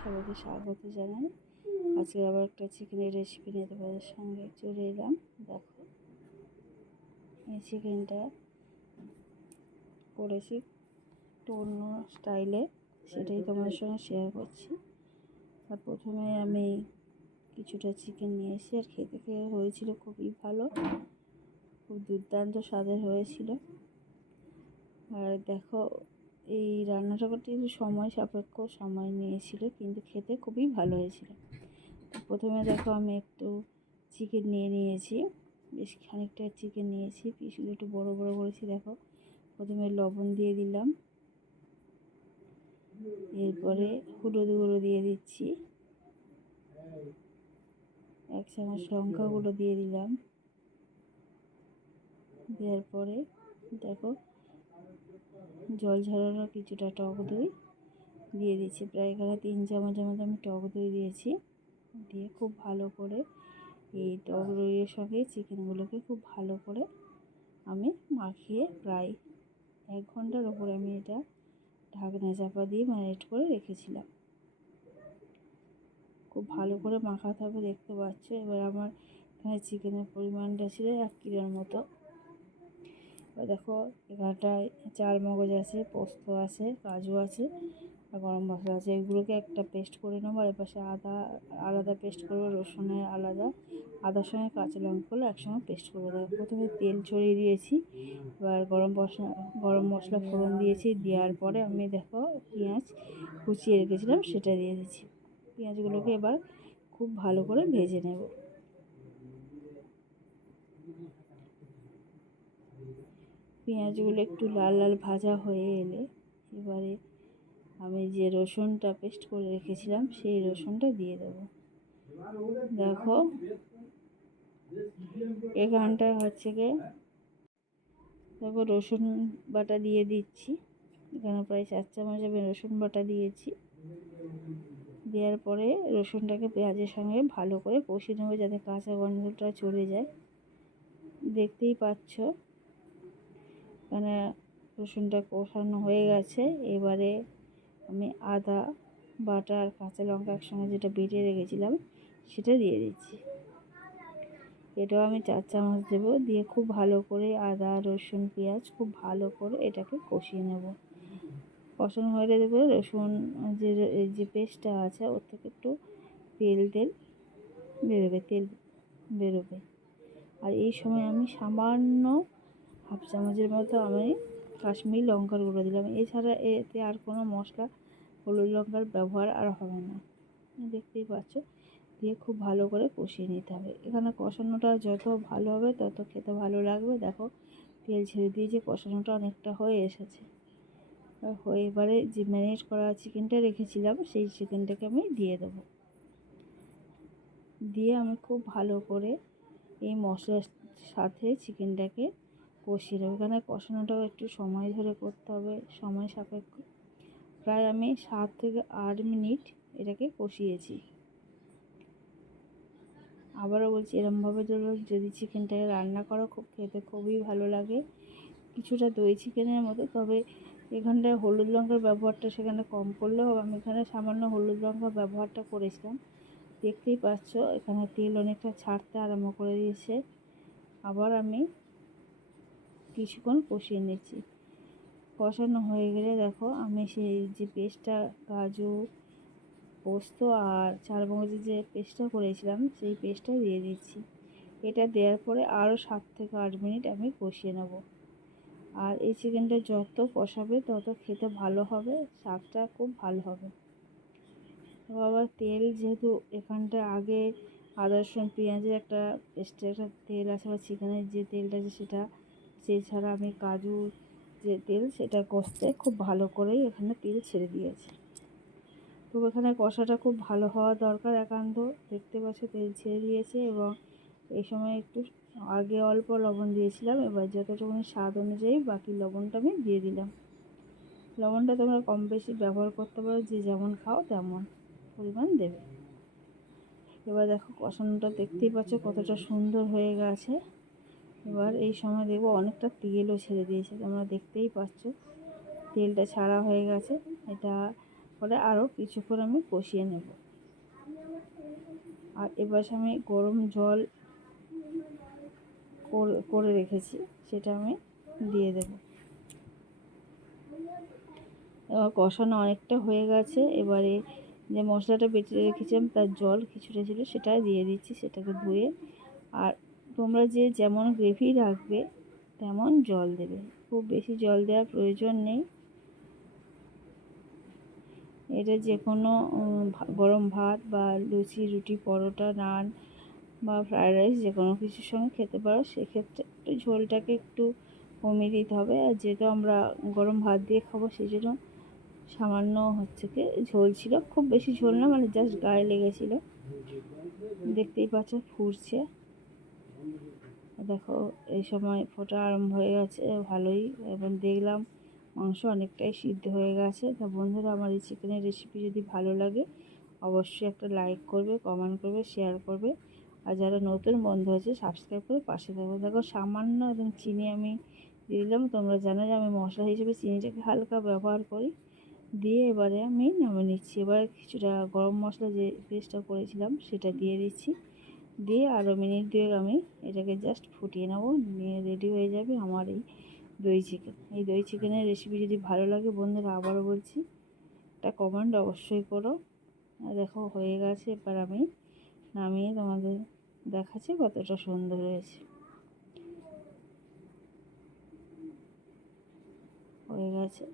সবাইকে স্বাগত জানাই। আজকে আবার একটা চিকেনের রেসিপি নিয়ে তোমাদের সঙ্গে চলে এলাম। দেখো, এই চিকেনটা করেছি একটু অন্য স্টাইলে, সেটাই তোমাদের সঙ্গে শেয়ার করছি। আর প্রথমে আমি কিছুটা চিকেন নিয়ে এসেছি, আর খেতে হয়েছিল খুবই ভালো, খুব দুর্দান্ত স্বাদের হয়েছিল। আর দেখো, এই রান্নাটা করতে কিন্তু সময় সাপেক্ষ, সময় নিয়েছিল, কিন্তু খেতে খুবই ভালো হয়েছিল। প্রথমে দেখো, আমি একটু চিকেন নিয়েছি, বেশ খানিকটা চিকেন নিয়েছি, পিসগুলো একটু বড় বড় করেছি। দেখো, প্রথমে লবণ দিয়ে দিলাম, এরপরে হলুদ গুঁড়ো দিয়ে দিচ্ছি, 1 চামচ লঙ্কা গুঁড়ো দিয়ে দিলাম। দেওয়ার পরে দেখো, জল ঝরানো কিছুটা টক দই দিয়ে দিচ্ছি, প্রায় এখানে 3 চামচের মতো আমি টক দই দিয়েছি। দিয়ে খুব ভালো করে এই টক দইয়ের সঙ্গে চিকেনগুলোকে খুব ভালো করে আমি মাখিয়ে প্রায় 1 ঘন্টার ওপরে আমি এটা ঢাকনা চাপা দিয়ে ম্যারিনেট করে রেখেছিলাম। খুব ভালো করে মাখাতে হবে, দেখতে পাচ্ছ। এবার আমার এখানে চিকেনের পরিমাণটা ছিল 1 কিলোর মতো। এবার দেখো, এখানটায় চালমগজ আছে, পোস্ত আছে, কাজু আছে, আর গরম মশলা আছে। এগুলোকে একটা পেস্ট করে নেবো। আর এপাশে আদা আলাদা পেস্ট করবো, রসুনের আলাদা, আদার সঙ্গে কাঁচা লঙ্কাগুলো একসঙ্গে পেস্ট করে দেবো। প্রথমে তেল ছড়িয়ে দিয়েছি, এবার গরম মশলা ফোড়ন দিয়েছি। দেওয়ার পরে আমি দেখো, পেঁয়াজ কুচিয়ে রেখেছিলাম সেটা দিয়ে দিচ্ছি। পেঁয়াজগুলোকে এবার খুব ভালো করে ভেজে নেব। পেঁয়াজগুলো একটু লাল লাল ভাজা হয়ে এলে এবারে আমি যে রসুনটা পেস্ট করে রেখেছিলাম সেই রসুনটা দিয়ে দেবো। দেখো, এখানটা হচ্ছে গিয়ে দেখো, রসুন বাটা দিয়ে দিচ্ছি। এখানে প্রায় 4 চামচ আমি রসুন বাটা দিয়েছি। দেওয়ার পরে রসুনটাকে পেঁয়াজের সঙ্গে ভালো করে কষিয়ে নেবো, যাতে কাঁচা গন্ধটা চলে যায়। দেখতেই পাচ্ছ, এখানে রসুনটা কষানো হয়ে গেছে। এবারে আমি আদা বাটা আর কাঁচা লঙ্কা একসঙ্গে যেটা বেটে রেখেছিলাম সেটা দিয়ে দিচ্ছি। এটাও আমি 4 চামচ দেবো। দিয়ে খুব ভালো করে আদা রসুন পেঁয়াজ খুব ভালো করে এটাকে কষিয়ে নেব। কষানো হয়ে দেবে, রসুন যে পেস্টটা আছে ওর থেকে একটু তেল বেরোবে। আর এই সময় আমি সামান্য 1/2 চামচের মতো আমি কাশ্মীরি লঙ্কার গুঁড়ো দিলাম। এছাড়া এতে আর কোনো মশলা, হলুদ লঙ্কার ব্যবহার আর হবে না, দেখতেই পাচ্ছ। দিয়ে খুব ভালো করে কষিয়ে নিতে হবে। এখানে কষানোটা যত ভালো হবে তত খেতে ভালো লাগবে। দেখো, তেল ছেড়ে দিয়েছে, কষানোটা অনেকটা হয়ে এসেছে। এবারে যে ম্যারিনেট করা চিকেনটা রেখেছিলাম সেই চিকেনটাকে আমি দিয়ে দেবো। দিয়ে আমি খুব ভালো করে এই মশলার সাথে চিকেনটাকে কষিয়ে নেবো। এখানে কষানোটাও একটু সময় ধরে করতে হবে, সময় সাপেক্ষ। প্রায় আমি 7 থেকে 8 মিনিট এটাকে কষিয়েছি। আবারও বলছি, এরমভাবে যদি চিকেনটাকে রান্না করো খেতে খুবই ভালো লাগে, কিছুটা দই চিকেনের মতো। তবে এখানটায় হলুদ লঙ্কার ব্যবহারটা সেখানে কম করলেও হবে। আমি এখানে সামান্য হলুদ লঙ্কার ব্যবহারটা করেছিলাম। দেখতেই পাচ্ছ, এখানে তেল অনেকটা ছাড়তে আরম্ভ করে দিয়েছে। আবার আমি কিছুক্ষণ কষিয়ে নিচ্ছি। কষানো হয়ে গেলে দেখো, আমি সেই যে পেস্টটা, কাজু পোস্ত আর চালমগজের যে পেস্টটা করেছিলাম সেই পেস্টটা দিয়ে দিচ্ছি। এটা দেওয়ার পরে আরও 7 থেকে 8 মিনিট আমি কষিয়ে নেব। আর এই চিকেনটা যত কষাবে তত খেতে ভালো হবে, স্বাদটা খুব ভালো হবে। আবার তেল, যেহেতু এখানটা আগে আদা রসুন পেঁয়াজের একটা পেস্টের একটা তেল আছে, বা চিকেনের যে তেলটা আছে সেটা, এছাড়া আমি কাজুর যে তেল সেটা কষতে খুব ভালো করেই এখানে তেল ছেড়ে দিয়েছি। তো এখানে কষাটা খুব ভালো হওয়া দরকার একান্ত। দেখতে পাচ্ছ তেল ছেড়ে দিয়েছে, এবং এই সময় একটু আগে অল্প লবণ দিয়েছিলাম। এবার যতটুকুনি স্বাদ অনুযায়ী বাকি লবণটা আমি দিয়ে দিলাম। লবণটা তোমরা কম বেশি ব্যবহার করতে পারো, যে যেমন খাও তেমন পরিমাণ দেবে। এবার দেখো, কষানোটা দেখতেই পাচ্ছ কতটা সুন্দর হয়ে গেছে। এবার এই সময় দেখবো অনেকটা তেলও ছেড়ে দিয়েছে, তোমরা দেখতেই পাচ্ছ তেলটা ছাড়া হয়ে গেছে। এটা পরে আরও কিছুক্ষণ আমি কষিয়ে নেব। আর এবার আমি গরম জল করে রেখেছি, সেটা আমি দিয়ে দেব। এবার কষানো অনেকটা হয়ে গেছে। এবারে যে মশলাটা বেটে রেখেছিলাম তার জল কিছুটা ছিল, সেটা দিয়ে দিচ্ছি, সেটাকে ধুয়ে। আর তোমরা যে যেমন গ্রেভি রাখবে তেমন জল দেবে, খুব বেশি জল দেওয়ার প্রয়োজন নেই। এটা যে কোনো গরম ভাত বা লুচি, রুটি, পরোটা, নান বা ফ্রায়েড রাইস যে কোনো কিছুর সঙ্গে খেতে পারো। সেক্ষেত্রে একটু ঝোলটাকে একটু কমিয়ে দিতে হবে। আর যেহেতু আমরা গরম ভাত দিয়ে খাবো, সেই জন্য সামান্য কি ঝোল ছিল, খুব বেশি ঝোল না, মানে জাস্ট গায়ে লেগেছিলো। দেখতেই পাচ্ছ ফুটছে, দেখো এই সময় ফোটা আরম্ভ হয়ে গেছে ভালোই। এবং দেখলাম মাংস অনেকটাই সিদ্ধ হয়ে গেছে। তা বন্ধুরা, আমার এই চিকেনের রেসিপি যদি ভালো লাগে অবশ্যই একটা লাইক করবে, কমেন্ট করবে, শেয়ার করবে। আর যারা নতুন বন্ধু আছে সাবস্ক্রাইব করে পাশে থাকবে। দেখো সামান্য এবং চিনি আমি দিয়ে দিলাম। তোমরা জানো যে আমি মশলা হিসেবে চিনিটাকে হালকা ব্যবহার করি। দিয়ে এবারে আমি নামিয়ে নিচ্ছি। এবার কিছুটা গরম মশলা যে পেস্টটা করেছিলাম সেটা দিয়ে দিচ্ছি। দিয়ে আরও মিনিট 2 আমি এটাকে জাস্ট ফুটিয়ে নেব, নিয়ে রেডি হয়ে যাবে আমার এই দই চিকেন। এই দই চিকেনের রেসিপি যদি ভালো লাগে বন্ধুরা, আবারও বলছি একটা কমেন্ট অবশ্যই করো। দেখো হয়ে গেছে, এবার আমি নামিয়ে তোমাদের দেখাচ্ছি কতটা সুন্দর হয়েছে। হয়ে গেছে।